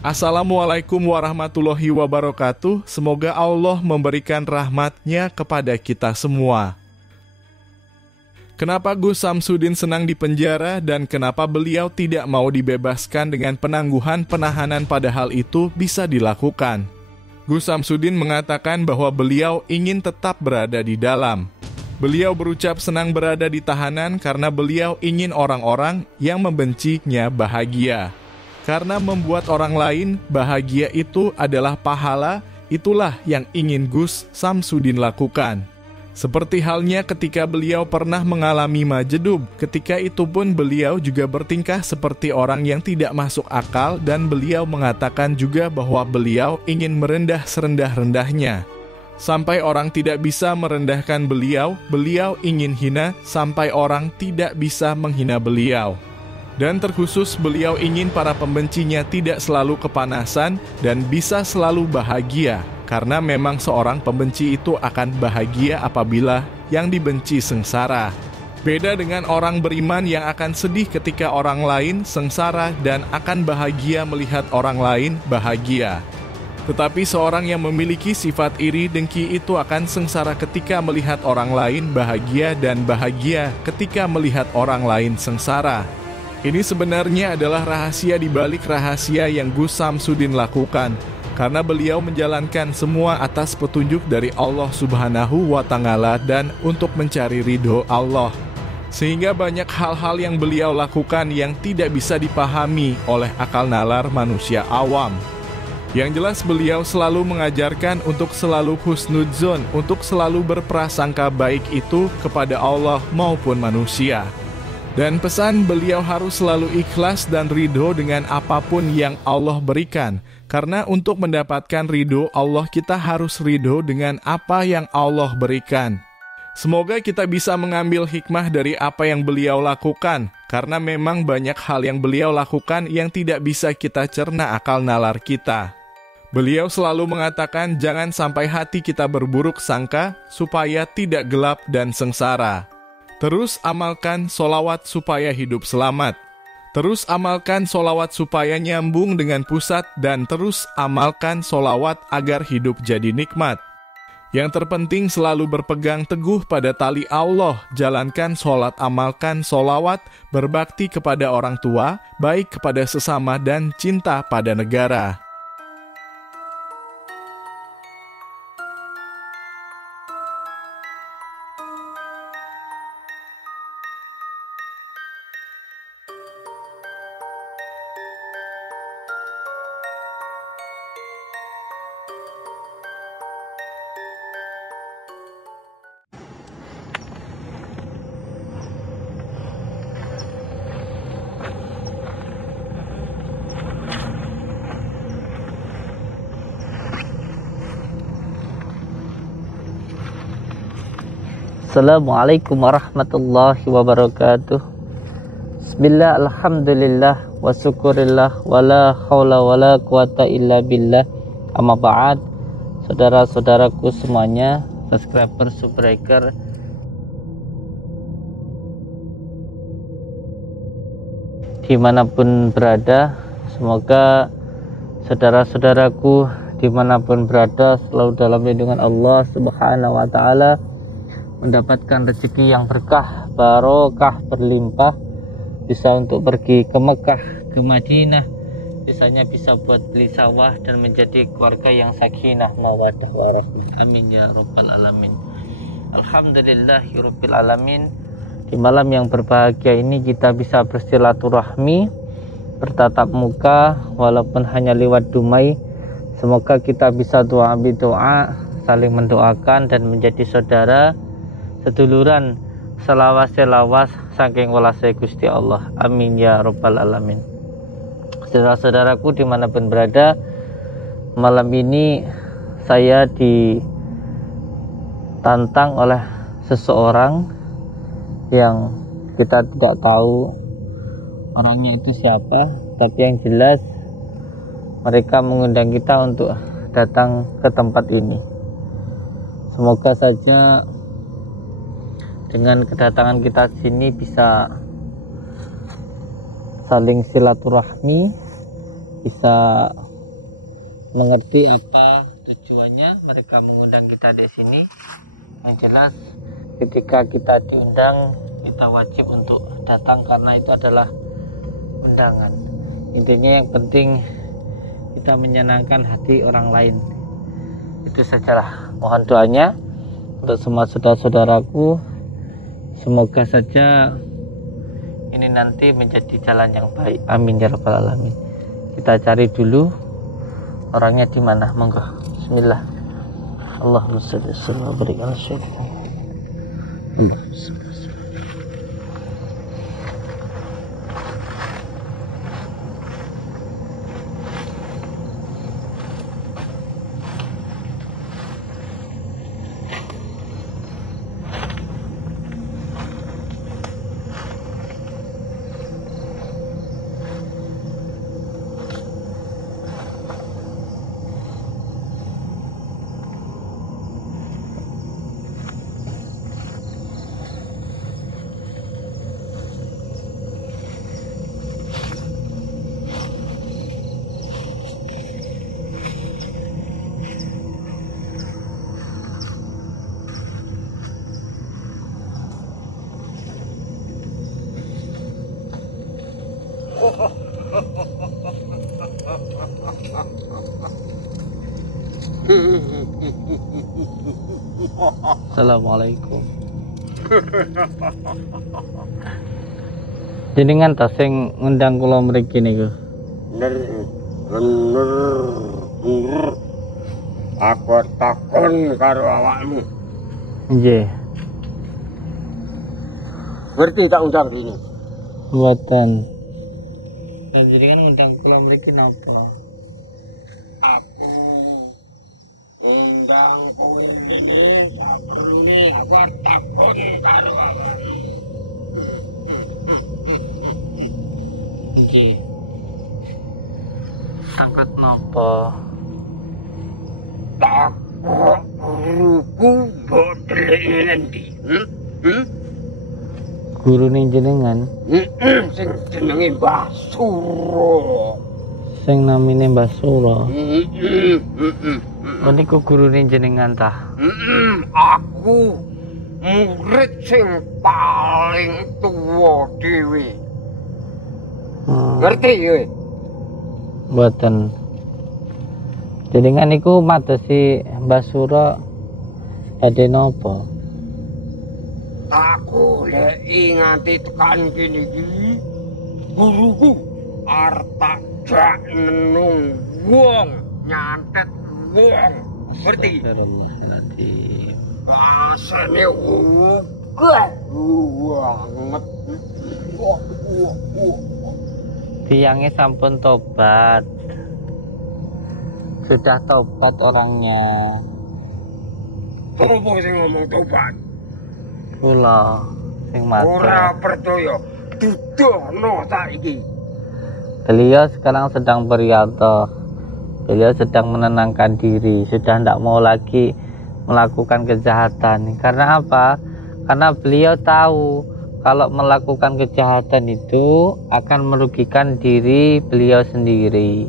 Assalamualaikum warahmatullahi wabarakatuh. Semoga Allah memberikan rahmat-Nya kepada kita semua. Kenapa Gus Samsudin senang dipenjara dan kenapa beliau tidak mau dibebaskan dengan penangguhan penahanan padahal itu bisa dilakukan? Gus Samsudin mengatakan bahwa beliau ingin tetap berada di dalam. Beliau berucap senang berada di tahanan karena beliau ingin orang-orang yang membencinya bahagia. Karena membuat orang lain bahagia itu adalah pahala, itulah yang ingin Gus Samsudin lakukan. Seperti halnya ketika beliau pernah mengalami majedub, ketika itu pun beliau juga bertingkah seperti orang yang tidak masuk akal dan beliau mengatakan juga bahwa beliau ingin merendah serendah-rendahnya. Sampai orang tidak bisa merendahkan beliau, beliau ingin hina sampai orang tidak bisa menghina beliau. Dan terkhusus beliau ingin para pembencinya tidak selalu kepanasan dan bisa selalu bahagia. Karena memang seorang pembenci itu akan bahagia apabila yang dibenci sengsara. Beda dengan orang beriman yang akan sedih ketika orang lain sengsara dan akan bahagia melihat orang lain bahagia. Tetapi seorang yang memiliki sifat iri dengki itu akan sengsara ketika melihat orang lain bahagia dan bahagia ketika melihat orang lain sengsara. Ini sebenarnya adalah rahasia di balik rahasia yang Gus Samsudin lakukan, karena beliau menjalankan semua atas petunjuk dari Allah Subhanahu wa Ta'ala dan untuk mencari ridho Allah. Sehingga banyak hal-hal yang beliau lakukan yang tidak bisa dipahami oleh akal nalar manusia awam. Yang jelas beliau selalu mengajarkan untuk selalu husnudzon, untuk selalu berprasangka baik itu kepada Allah maupun manusia. Dan pesan beliau harus selalu ikhlas dan ridho dengan apapun yang Allah berikan. Karena untuk mendapatkan ridho Allah kita harus ridho dengan apa yang Allah berikan. Semoga kita bisa mengambil hikmah dari apa yang beliau lakukan. Karena memang banyak hal yang beliau lakukan yang tidak bisa kita cerna akal nalar kita. Beliau selalu mengatakan jangan sampai hati kita berburuk sangka supaya tidak gelap dan sengsara. Terus amalkan solawat supaya hidup selamat. Terus amalkan solawat supaya nyambung dengan pusat dan terus amalkan solawat agar hidup jadi nikmat. Yang terpenting selalu berpegang teguh pada tali Allah, jalankan sholat, amalkan solawat, berbakti kepada orang tua, baik kepada sesama dan cinta pada negara. Assalamualaikum warahmatullahi wabarakatuh. Bismillah, alhamdulillah, wa syukurillah, wa la hawla wa la quwata illa billah. Amma ba'ad. Saudara-saudaraku semuanya, subscriber, subbreaker, dimanapun berada, semoga saudara-saudaraku dimanapun berada selalu dalam lindungan Allah Subhanahu wa Ta'ala, mendapatkan rezeki yang berkah, barokah, berlimpah, bisa untuk pergi ke Mekah, ke Madinah, bisanya bisa buat beli sawah dan menjadi keluarga yang sakinah, mawaddah, warahmah. Amin ya rabbal alamin. Alhamdulillahirabbil alamin. Di malam yang berbahagia ini kita bisa bersilaturahmi, bertatap muka walaupun hanya lewat dumai. Semoga kita bisa doa bidoa, saling mendoakan dan menjadi saudara, seduluran, selawas saking welasnya Gusti Allah. Amin ya rabbal alamin. Saudara-saudaraku dimanapun berada, malam ini saya ditantang oleh seseorang yang kita tidak tahu orangnya itu siapa, tapi yang jelas mereka mengundang kita untuk datang ke tempat ini. Semoga saja dengan kedatangan kita sini bisa saling silaturahmi, bisa mengerti apa tujuannya mereka mengundang kita di sini. Yang jelas ketika kita diundang, kita wajib untuk datang karena itu adalah undangan. Intinya yang penting kita menyenangkan hati orang lain. Itu sajalah. Mohon doanya untuk semua saudara-saudaraku. Semoga saja ini nanti menjadi jalan yang baik. Amin ya rabbal alamin. Kita cari dulu orangnya di mana. Monggo. Bismillah. Allahumma shalli wa barik ala sayyidina. Allahumma shalli. Assalamualaikum. Jenengan ta sing ngundang kula mriki niku. Bener. Aku takon karo awakmu. Nggih. Ngerti tak undang dini? Mboten. Dan jenengan ngundang kula mriki napa? Aku undang kowe ini tak perlu aku takon karo awakmu. Nggih. Takut napa? Takut guruku bodhe endi? Gurune jenengan Sing jenenge Mbah Suro. sing namine Mbah Suro. Oh niku gurune jenengan ta? Aku murid sing paling tuwa dhewe. Ngerti kowe? Mboten. Jenengan niku madosi Mbah Suro badhe napa? Aku lek nganti tekan kene iki guruku arep tak jak nenung wong, nyantet wong. Ngerti? Asane banget. Tiangnya sampun tobat. Sudah tobat orangnya. Sopo sing ngomong tobat? Kula sing Ora mati. percaya. Dudono saiki. Beliau sekarang sedang beriadah. Beliau sedang menenangkan diri, sudah tidak mau lagi melakukan kejahatan. Karena apa? Karena beliau tahu kalau melakukan kejahatan itu akan merugikan diri beliau sendiri.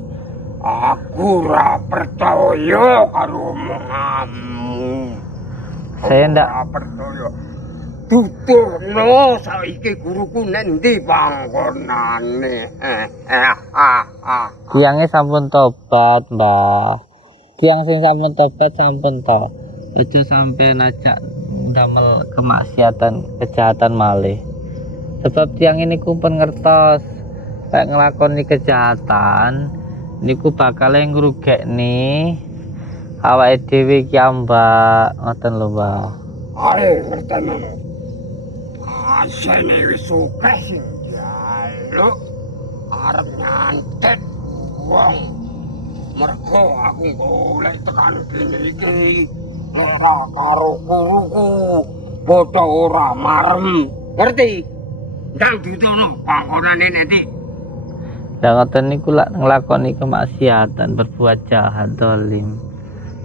Aku ora percaya karo omonganmu. Saya ndak Ora percaya. Dudono saiki guruku nendi panggonane. tiangnya sampun tobat, Mbah. Tiang sing sampun tobat sampun to. Aja sampai najak ndamel kemaksiatan, kejahatan malih. Sebab tiang ini ku pun ngertos kayak ngelakoni kejahatan niku bakal ngrugekne awake dhewe ki Mbak, ngoten lho, Mbah. Ayo ngerteni. Asane wis akeh sing njaluk arep nyantet wong. Mergo aku golek tekan kene iki ora karo guruku padha ora marem. Ngerti? Ndang dudono panggonane nendi? Lah ngoten niku lak nglakoni kemaksiatan, berbuat jahat, dolim.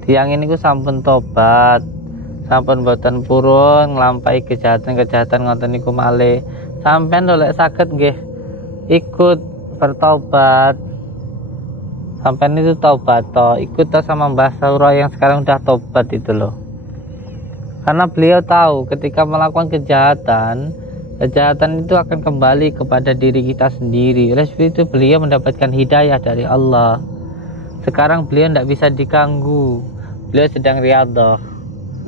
Tiang ini ku sampun tobat, sampun boten purun nglampahi kejahatan-kejahatan ngoten niku malih. Sampeyan lek saged nggih ikut bertobat. Sampean itu taubat toh, ikut toh sama Mbah Sauro yang sekarang udah taubat itu loh. Karena beliau tahu ketika melakukan kejahatan itu akan kembali kepada diri kita sendiri. Oleh sebab itu beliau mendapatkan hidayah dari Allah. Sekarang beliau tidak bisa diganggu. Beliau sedang riyadhah.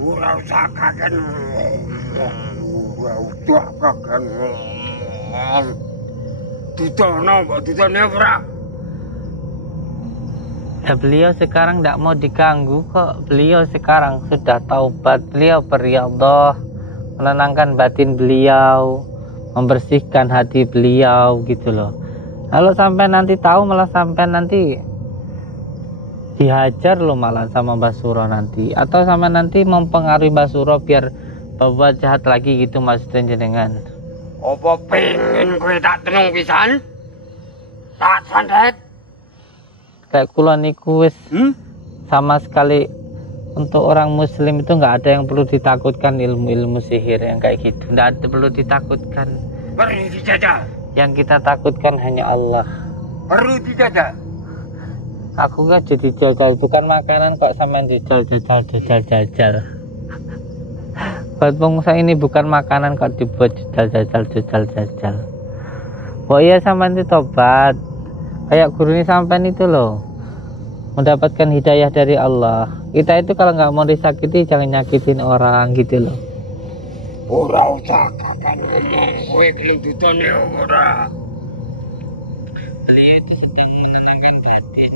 Ora usah kagen. Ora usah kagen. Dudono mbok dudone ora. Ya beliau sekarang tidak mau diganggu kok. Beliau sekarang sudah taubat. Beliau berriyadhah, menenangkan batin beliau, membersihkan hati beliau gitu loh. Kalau sampai nanti tahu malah sampai nanti dihajar loh malah sama Mbah Suro nanti, atau sampai nanti mempengaruhi Mbah Suro biar berbuat jahat lagi gitu maksudnya jenengan. Apa pengen kowe tak tenung pisan? Tak sandet. Kayak kula niku wis sama sekali untuk orang muslim itu nggak ada yang perlu ditakutkan ilmu-ilmu sihir yang kayak gitu. Nggak ada perlu ditakutkan. Perlu dijajah. Yang kita takutkan hanya Allah. Perlu dijajah. Aku kan jadi jajal, bukan makanan kok sama jajal. Buat pengusaha ini bukan makanan kok dibuat jajal. Oh iya sampean itu tobat. Kayak guru ini sampean itu loh, mendapatkan hidayah dari Allah. Kita itu kalau nggak mau disakiti jangan nyakitin orang gitu loh. Ora usah kakan ngomong kowe gelem dudone ora. Beliau itu sedang menenangkan batin.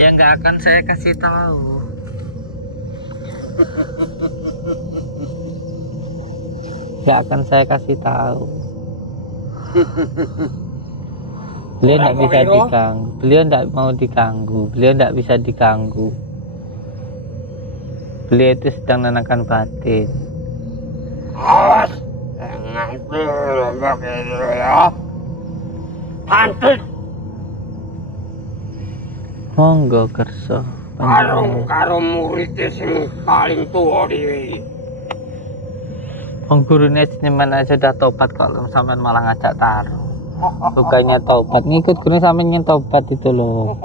Ya nggak akan saya kasih tahu. Nggak akan saya kasih tahu. Beliau tidak bisa diganggu. Beliau tidak mau diganggu. Beliau tidak bisa diganggu. Beliau itu sedang menenangkan batin. Awas, ngambil ya. Pantes. Monggo kerso. Karo murid sing paling tua dhewe. Wong gurune jenengan aja sudah tobat kalau sampean malah ngajak taruh. Bukannya tobat, ngikut guru sampean yang tobat itu loh.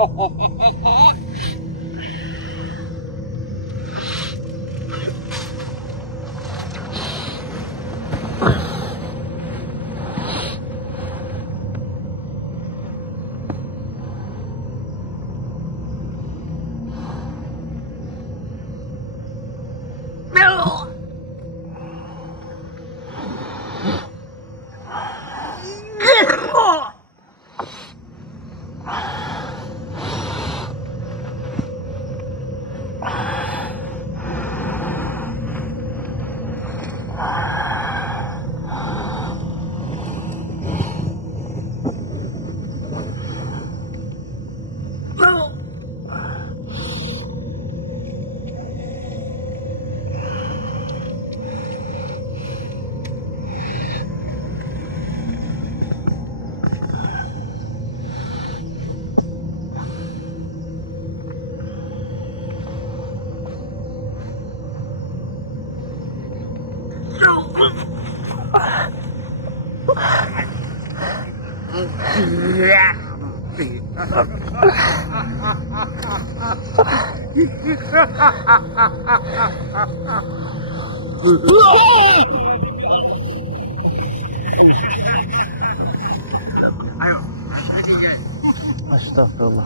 Astagfirullah.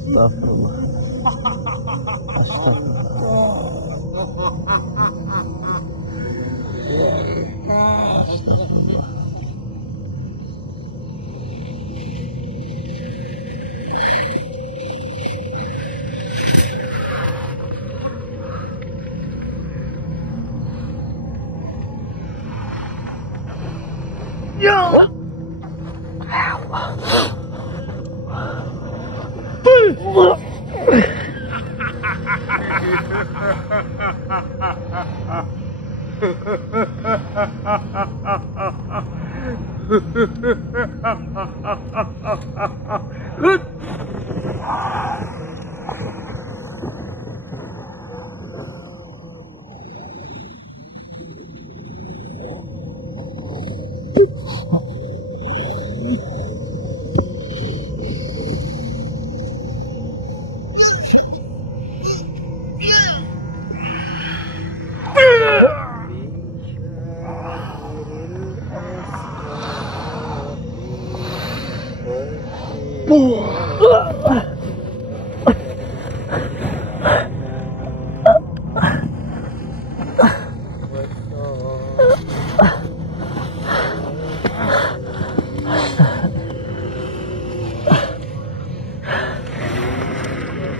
Astagfirullah. Astagfirullah.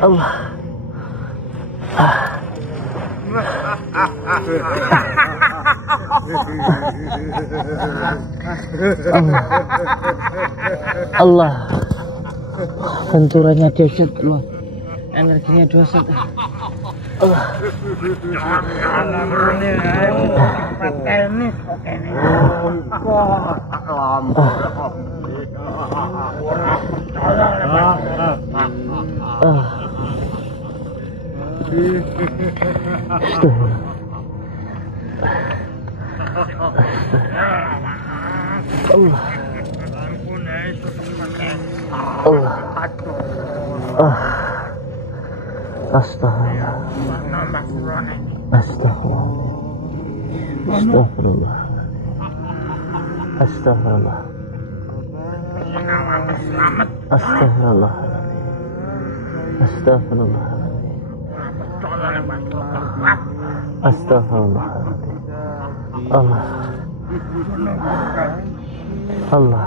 Allah. Allah. Benturannya dahsyat loh. Energinya dahsyat. Allah. Allah. Astagfirullah. Astagfirullah. Astagfirullah. Astagfirullah. Astagfirullah. Astagfirullah. Allah. Allah.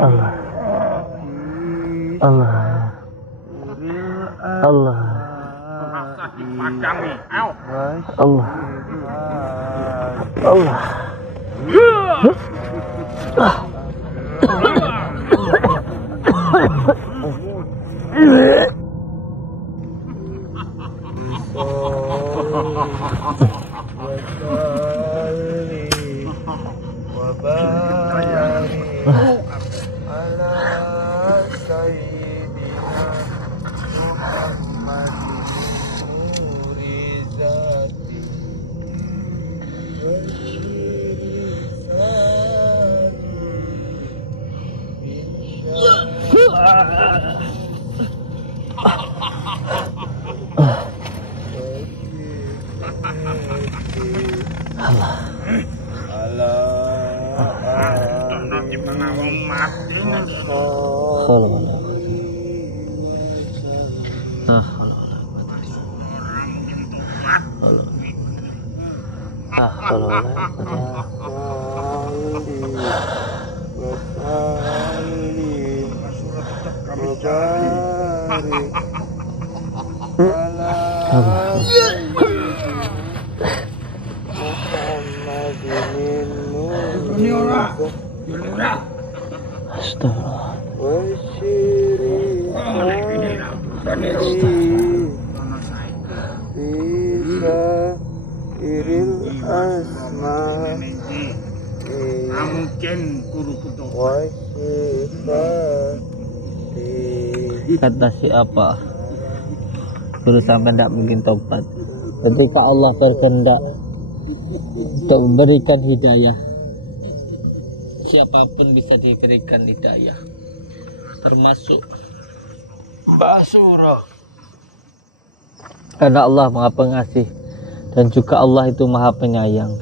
Allah. Allah. Allah. Allah. Allah. Kata siapa terus sampai tidak mungkin tobat ketika Allah berkehendak untuk memberikan hidayah, siapapun bisa diberikan hidayah, termasuk Basura, karena Allah Maha Pengasih dan juga Allah itu Maha Penyayang.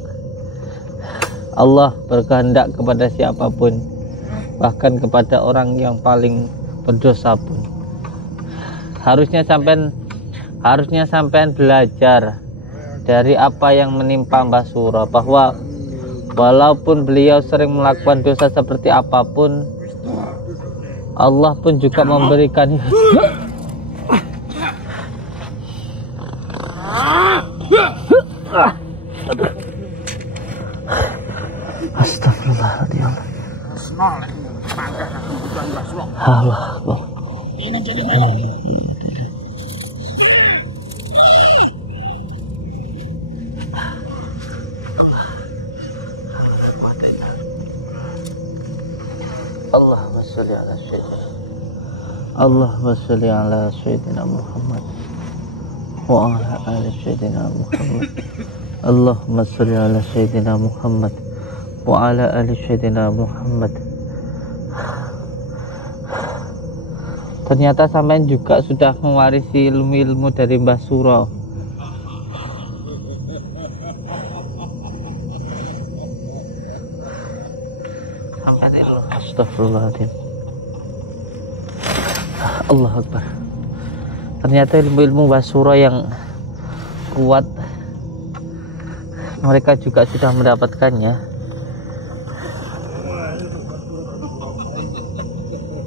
Allah berkehendak kepada siapapun, bahkan kepada orang yang paling berdosa pun. Harusnya sampean belajar dari apa yang menimpa Mbah Suro, bahwa walaupun beliau sering melakukan dosa seperti apapun, Allah pun juga memberikan Astagfirullahaladzim. Allah. Allahumma sholli ala sayyidina Allahumma sholli ala sayyidina Muhammad wa ala ali sayyidina Muhammad. Allahumma sholli ala sayyidina Muhammad wa ala ali sayyidina Muhammad. Ternyata sampean juga sudah mewarisi ilmu-ilmu dari Mbah Suro. Astagfirullahaladzim. Allah Akbar. Ternyata ilmu-ilmu Mbah Suro yang kuat mereka juga sudah mendapatkannya.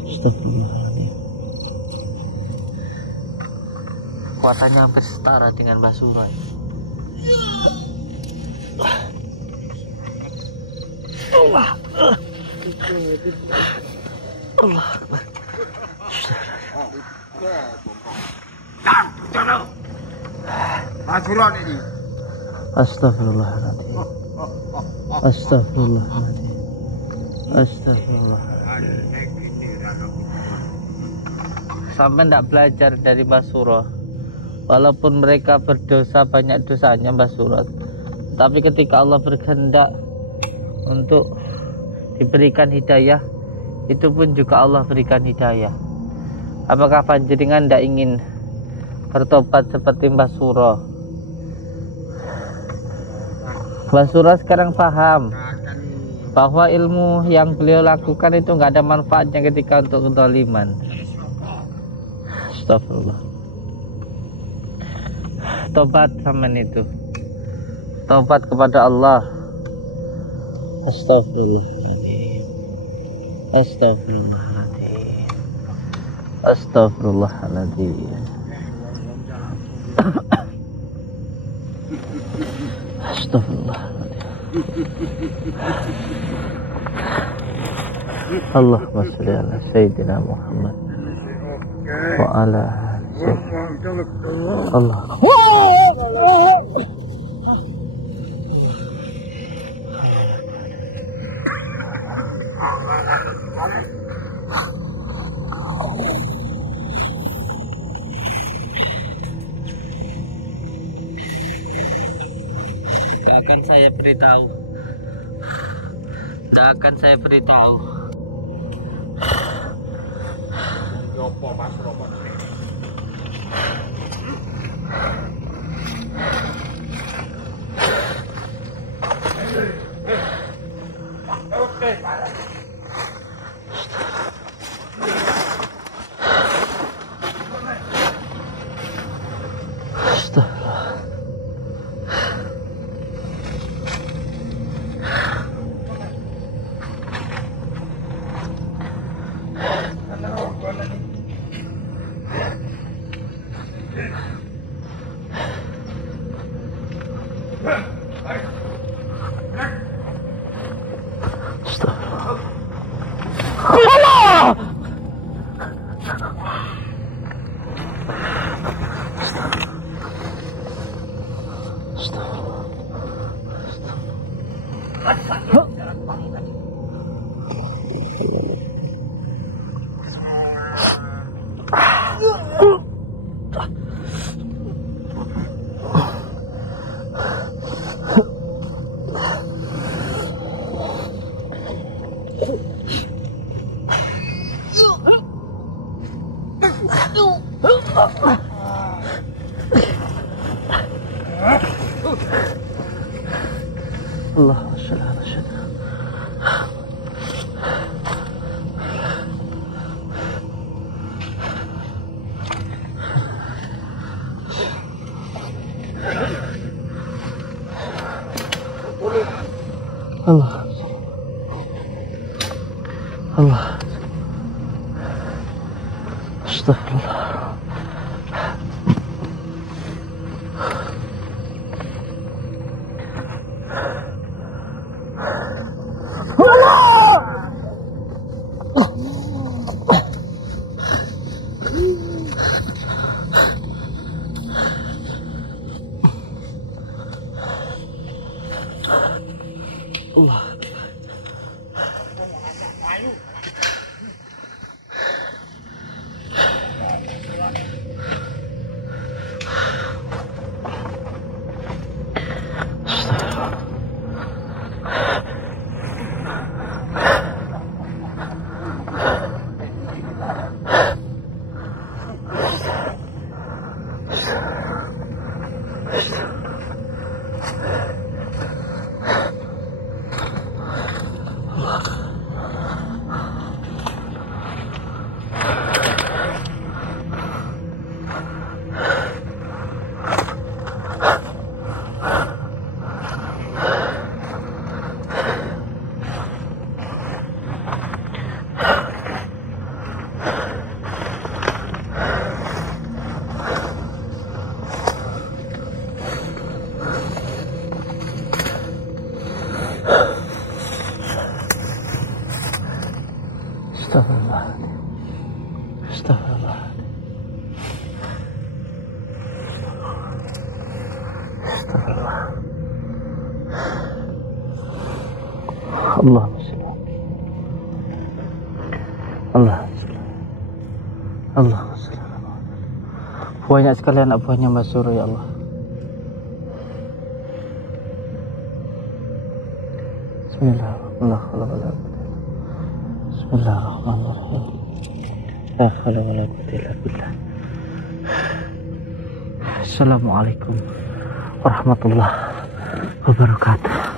Astagfirullahaladzim. Kekuatannya hampir setara dengan Mbah Suro. Allah. Allah. Astagfirullahaladzim. Astagfirullahaladzim. Astagfirullahaladzim. Sampai tidak belajar dari Mbah Suro. Walaupun mereka berdosa, banyak dosanya Mbah Suro, tapi ketika Allah berkehendak untuk diberikan hidayah, itu pun juga Allah berikan hidayah. Apakah panjenengan tidak ingin bertobat seperti Mbah Suro? Mbah Suro sekarang paham bahwa ilmu yang beliau lakukan itu nggak ada manfaatnya ketika untuk kezaliman. Astagfirullah. Tobat sama itu. Tobat kepada Allah. Astagfirullah. Astagfirullahaladzim. Astagfirullahaladzim. Astagfirullahaladzim. Allahumma sholli ala sayyidina Muhammad wa ala Allah. Tidak akan saya beritahu. Tidak akan saya beritahu. Allah, Allah, astagfirullah. Allah. Allah. Allah. Banyak sekali anak buahnya Mbak Suro ya Allah. Bismillahirrahmanirrahim. Bismillahirrahmanirrahim. La haula wala quwwata illa billah. Assalamualaikum warahmatullahi wabarakatuh.